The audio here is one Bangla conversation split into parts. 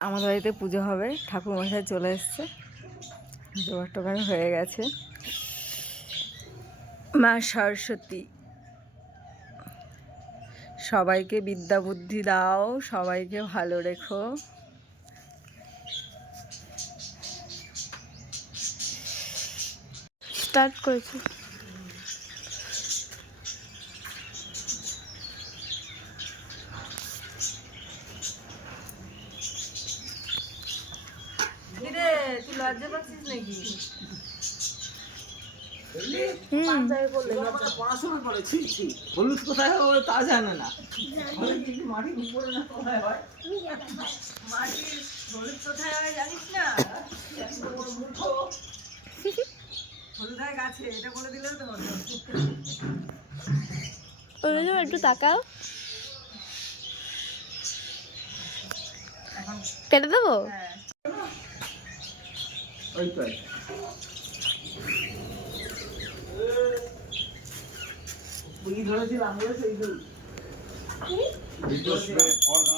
আমাদের বাড়িতে পুজো হবে। ঠাকুর মশাই চলে এসছে। জোগাড় টোগাড় হয়ে গেছে। মা সরস্বতী, সবাইকে বিদ্যা বুদ্ধি দাও, সবাইকে ভালো রেখো। স্টার্ট করেছি। লজ্জা পাচ্ছিস নাকি? হুম। পড়াশোনা করে ছি ছি। হলুদ কোথায় তা জানে না। মাটির উপরে না কোথায় হয়? মাটির হলুদ কোথায় হয় জানিস না? হলুদ হয় গাছে এটা বলে দিলেও তো হলো একটু তাকাও। কেটে দেবো? হ্যাঁ। ওই তো। পুলি ধরেছিলাম বলেছে এই তো আনন্দে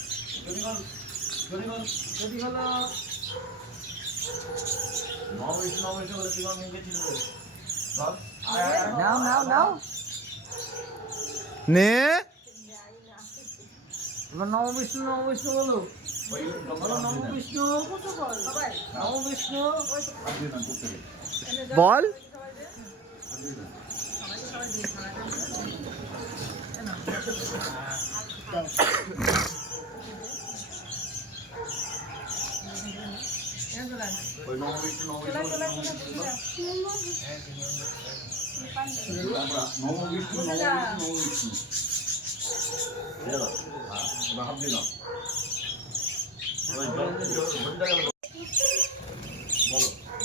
বলে। নাও নাও নাও। নে। এবার নম বিষ্ণু নম বিষ্ণু বলো। বলো নম বিষ্ণু নম বিষ্ণু আর দুই না, করতে দে। বল ওই নম বিষ্ণু নম বিষ্ণু বলে তিন মুখে ছিটে দাও। আমরা নম বিষ্ণু নম বিষ্ণু নম বিষ্ণু দিয়ে দাও হ্যাঁ এবার হাত দিয়ে দাও এবার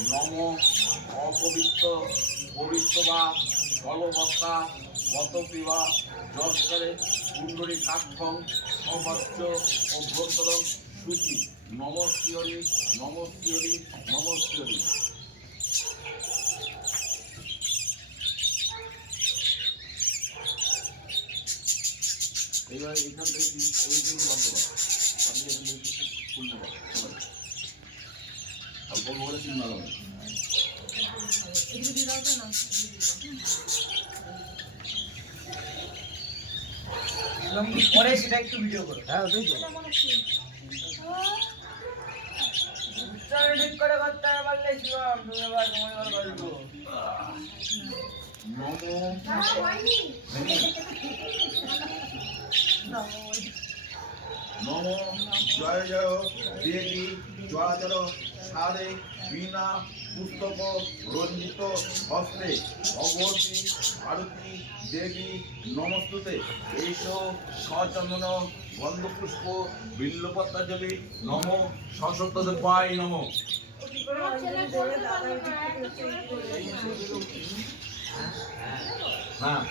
নম অপবিত্র পবিত্র বা জলবত্তা গতপিবা যৎকারে কুণ্ডলী কাক্ষং অবাচ্য অভ্যন্তরম সূচি। নমস্তিয়রি নমস্তিয়রি নমস্তিয়রি এবার এখান থেকে ওই তিন বন্ধ করো বন্ধ এখান থেকে করো তিন পরে সেটা একটু ভিডিও করো। হ্যাঁ ওটাই তো ঠিক করব। জয় জয়। দেবী জয়াচর সারে বীণা পুস্তক, রঞ্জিত, হস্তে, ভগবতী ভারতী দেবী, নমস্তুতে। এইস সচন্দন গন্ধপুষ্প বিল্লপত্রাঞ্জলি নম সশক্ত পাই নম। হ্যাঁ।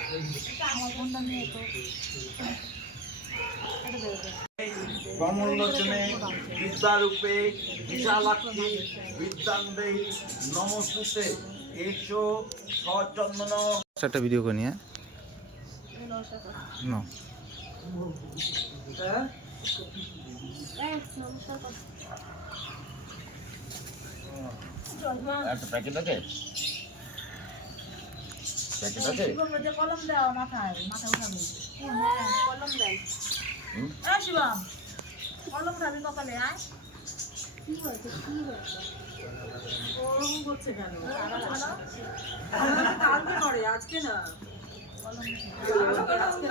কমললোচনে বিদ্যারূপে বিশালাক্ষী বিদ্যান্দেহী নমস্তুতে। এসো সচন্দন। একটা ভিডিও করে নিয়ে না হ্যাঁ একটা প্যাকেট আছে? প্যাকেট আছে? কলম দাও মাথায় মাথা উঠাবো কলম দেন হুম? হ্যাঁ শিবম কলম উঠাবি কপালে আয় ওরকম করছে কেন কালকে করে আজকে না। কলম আজকে